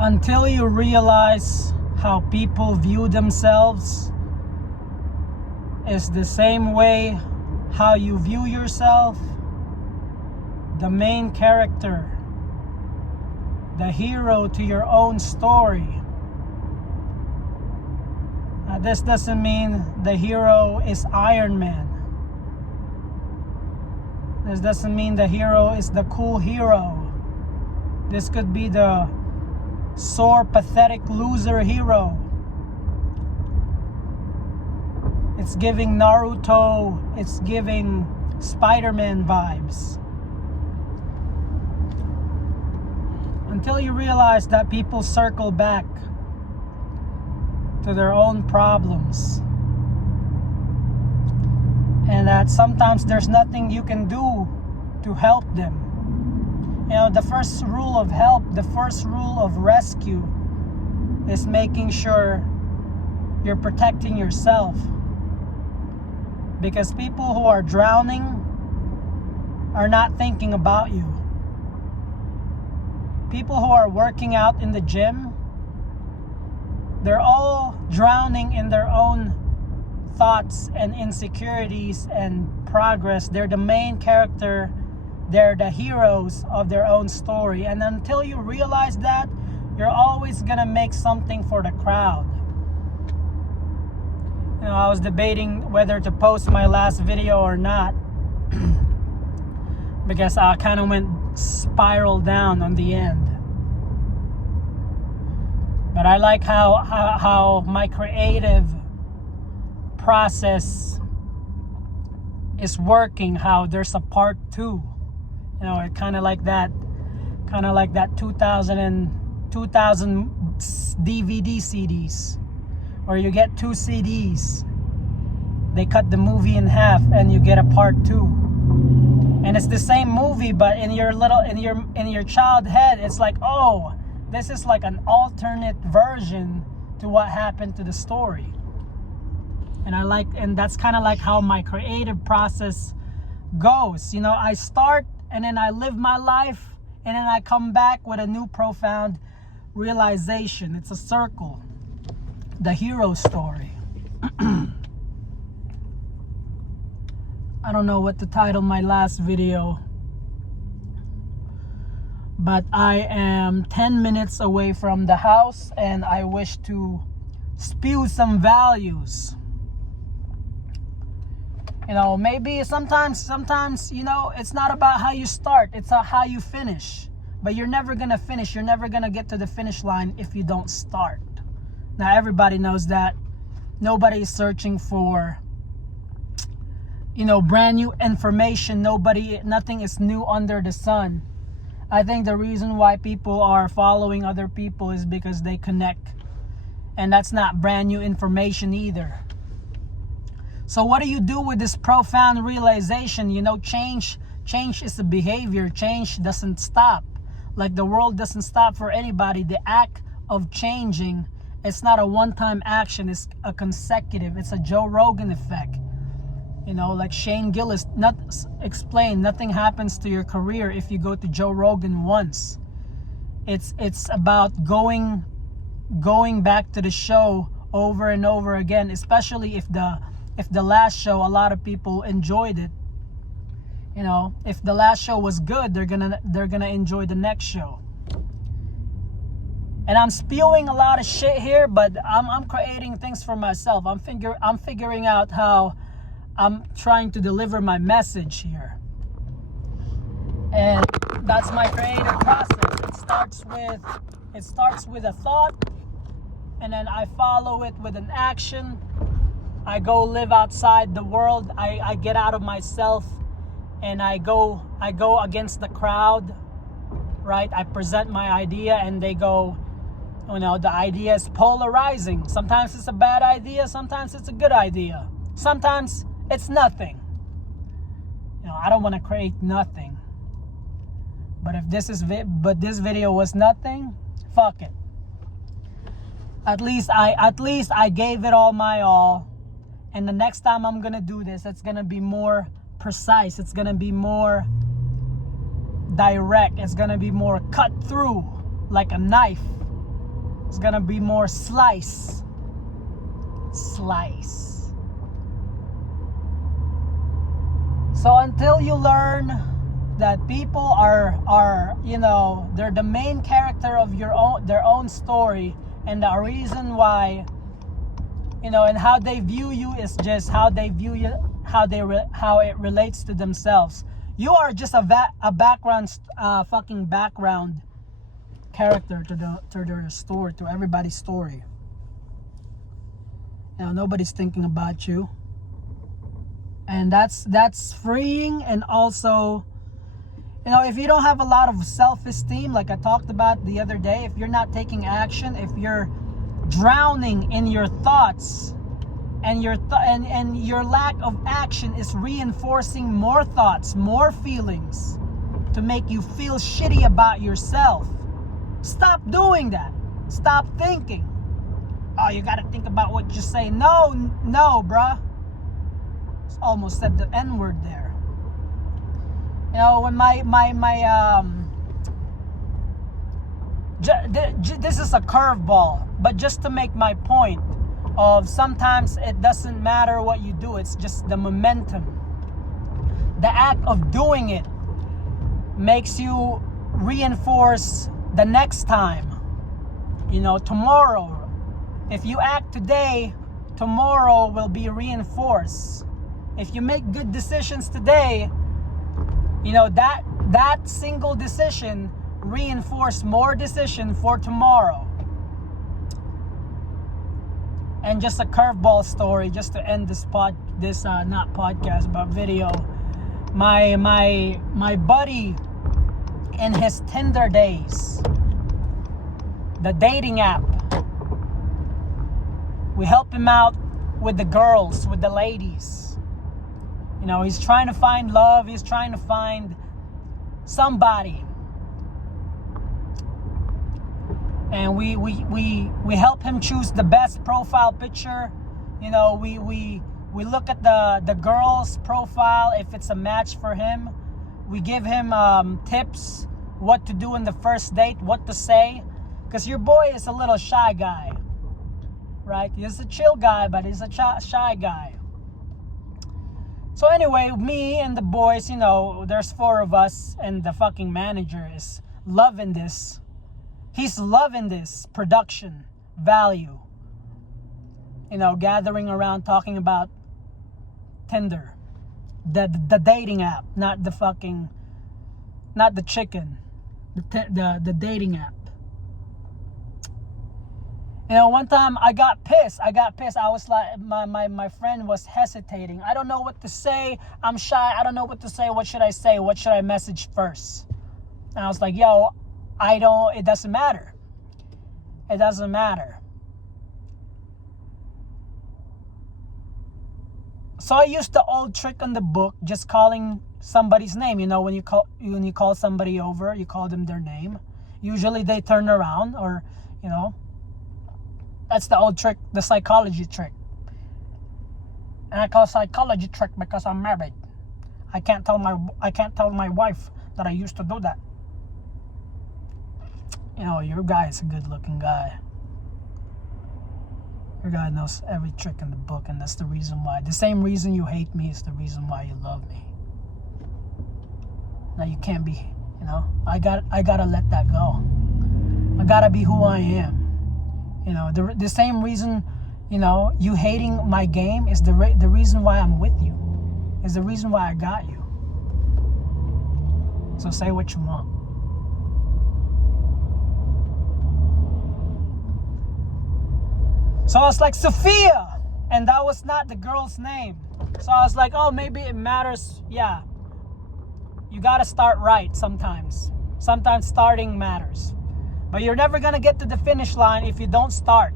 Until you realize how people view themselves is the same way how you view yourself, the main character, the hero to your own story. This doesn't mean the hero is Iron Man. This doesn't mean the hero is the cool hero. This could be the sore, pathetic loser hero. It's giving Naruto, it's giving Spider-Man vibes. Until you realize that people circle back to their own problems, and that sometimes there's nothing you can do to help them. You know, the first rule of help, the first rule of rescue is making sure you're protecting yourself. Because people who are drowning are not thinking about you. People who are working out in the gym, they're all drowning in their own thoughts and insecurities and progress. They're the main character. They're the heroes of their own story. And until you realize that, you're always gonna make something for the crowd. You know, I was debating whether to post my last video or not because I kind of went spiral down on the end. But I like how my creative process is working, how there's a part 2. You know, it kind of like that 2000 DVD CDs, where you get 2 CDs. They cut the movie in half and you get a part 2. And it's the same movie, but in your child head, it's like, oh, this is like an alternate version to what happened to the story. And that's kind of like how my creative process goes. You know, I start and then I live my life and then I come back with a new profound realization. It's a circle. The hero story. I don't know what to title my last video, but I am 10 minutes away from the house and I wish to spew some values. You know, maybe sometimes, you know, it's not about how you start, it's how you finish. But you're never gonna finish, you're never gonna get to the finish line if you don't start. Now, everybody knows that. Nobody is searching for, you know, brand new information. Nothing is new under the sun. I think the reason why people are following other people is because they connect. And that's not brand new information either. So what do you do with this profound realization? You know, change is a behavior. Change doesn't stop. Like the world doesn't stop for anybody. The act of changing, it's not a one-time action. It's a consecutive. It's a Joe Rogan effect. You know, like Shane Gillis explained, nothing happens to your career if you go to Joe Rogan once. It's about going back to the show over and over again, especially if the last show, a lot of people enjoyed it. You know, if the last show was good, they're gonna enjoy the next show. And I'm spewing a lot of shit here, but I'm creating things for myself. I'm figuring out how I'm trying to deliver my message here. And that's my creative process. It starts with a thought, and then I follow it with an action. I go live outside the world. I get out of myself and I go against the crowd, right? I present my idea and they go, you know, the idea is polarizing. Sometimes it's a bad idea, sometimes it's a good idea. Sometimes it's nothing. You know, I don't want to create nothing. But if this video was nothing, fuck it. At least I gave it all my all. And the next time I'm gonna do this, it's gonna be more precise. It's gonna be more direct. It's gonna be more cut through like a knife. It's gonna be more slice. So until you learn that people are you know, they're the main character of their own story, and the reason why, you know, and how they view you is just how they view you, how it relates to themselves. You are just a background, fucking background character to their story, to everybody's story. You know, nobody's thinking about you, and that's freeing. And also, you know, if you don't have a lot of self-esteem, like I talked about the other day, if you're not taking action, if you're drowning in your thoughts, and your lack of action is reinforcing more thoughts, more feelings to make you feel shitty about yourself. Stop doing that. Stop thinking. Oh, you gotta think about what you say. No, bruh. Almost said the N-word there. You know, when this is a curveball, but just to make my point of sometimes it doesn't matter what you do, it's just the momentum. The act of doing it makes you reinforce the next time. You know, tomorrow. If you act today, tomorrow will be reinforced. If you make good decisions today, you know, that single decision reinforce more decision for tomorrow. And just a curveball story, just to end this not podcast but video. My buddy in his Tinder days, the dating app, we help him out with the girls, with the ladies. You know, he's trying to find love. He's trying to find somebody. And we help him choose the best profile picture. You know, we look at the girl's profile, if it's a match for him. We give him tips, what to do in the first date, what to say. Because your boy is a little shy guy, right? He's a chill guy, but he's a shy guy. So anyway, me and the boys, you know, there's 4 of us, and the fucking manager is loving this. He's loving this production value. You know, gathering around talking about Tinder, the dating app, not the chicken, the dating app. You know, one time I got pissed. I was like, my friend was hesitating. I don't know what to say. I'm shy. I don't know what to say. What should I say? What should I message first? And I was like, yo, it doesn't matter. It doesn't matter. So I used the old trick on the book, just calling somebody's name. You know, when you call somebody over, you call them their name. Usually they turn around, or, you know, that's the old trick, the psychology trick. And I call psychology trick because I'm married. I can't tell my wife that I used to do that. You know, your guy is a good-looking guy. Your guy knows every trick in the book, and that's the reason why. The same reason you hate me is the reason why you love me. Now you can't be, you know, I gotta let that go. I gotta be who I am. You know, the same reason, you know, you hating my game is the reason why I'm with you. Is the reason why I got you. So say what you want. So I was like, Sophia! And that was not the girl's name. So I was like, oh, maybe it matters. Yeah. You gotta start right sometimes. Sometimes starting matters. But you're never gonna get to the finish line if you don't start.